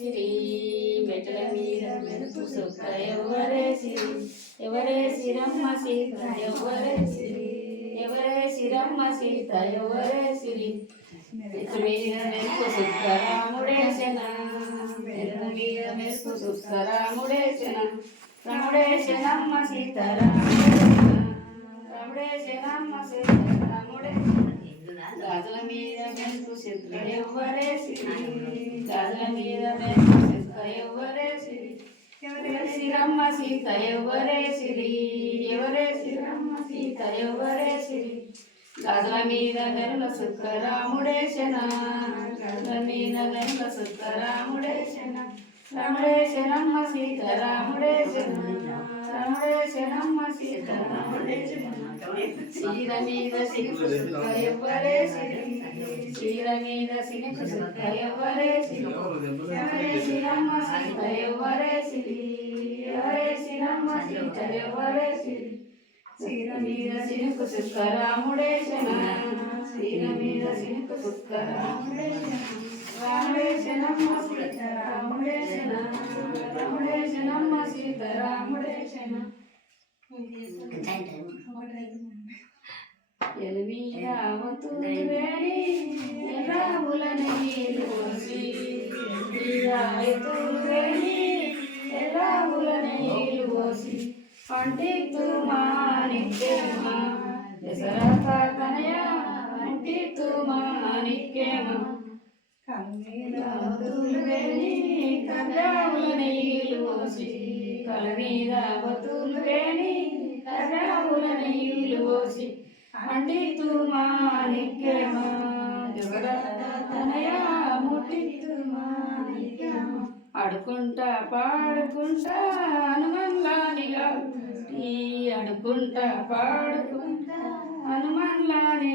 సిరి మెట్ల మీద మెరుపు సుక్క ఎవరే సిరి ఎవరే సిరమ్మ సీత ఎవరే సిరి ఎవరే సిరమ్మ సీత ఎవరే సిరి మెట్ల మీద మెరుపు సుక్క రాముడేశన మెట్ల మీద మెరుపు సుక్క రాముడేశన రాముడేశనమ్మ సీత రాముడేశనమ్మ సీత గాజుల మీద మెరుపు చిత్ర ఎవ్వరే సిరి గాజుల మీద మెరుపు చిత్ర ఎవ్వరే సిరి ఎవరే సిరమ్మ సీత ఎవ్వరే సిరి ఎవరే సిరమ్మ సీత ఎవ్వరే సిరి గాజుల మీద మెరుల సుక్క రాముడేశన గాజుల మీద మెరుల సుక్క రాముడేశన రాముడేశనమ్మ సీత రాముడేశన రాముడేశనమ్మ సీత రాముడేశన చీర మీద సినుకు సుక్క ఎవ్వరే సిరి చీర మీద సినుకు సుక్క ఎవ్వరే సిరి ఎవరే సిరమ్మ సీత ఎవ్వరే సిరి ఎవరే సిరమ్మ సీత ఎవ్వరే సిరి చీర మీద సినుకు సుక్క రాముడేశన చీర మీద సినుకు సుక్క రాముడేశన రాముడేశనమ్మ సీత రాముడేశన రాముడేశనమ్మ సీత రాముడేశన ఎలువీరావతువేణి ఎర్రాములని నీలుసి ఎలువీరావతువేణి ఎర్రాములని నీలుసి పండితు మాణిక్యమ దశరథ తనయ పండితు మాణిక్యమ కలమీరావతువేణి కర్రాములని నీలుసి కలమీరావతువేణి కర్రాములని నీలుసి పండితు మాణిక్యమ జగరతనయ ముట్టితు మాణిక్యమ అడుకుంటా పాడుకుంటా హనుమన్లానిగా అడుకుంటా పాడుకుంటా హనుమన్లాని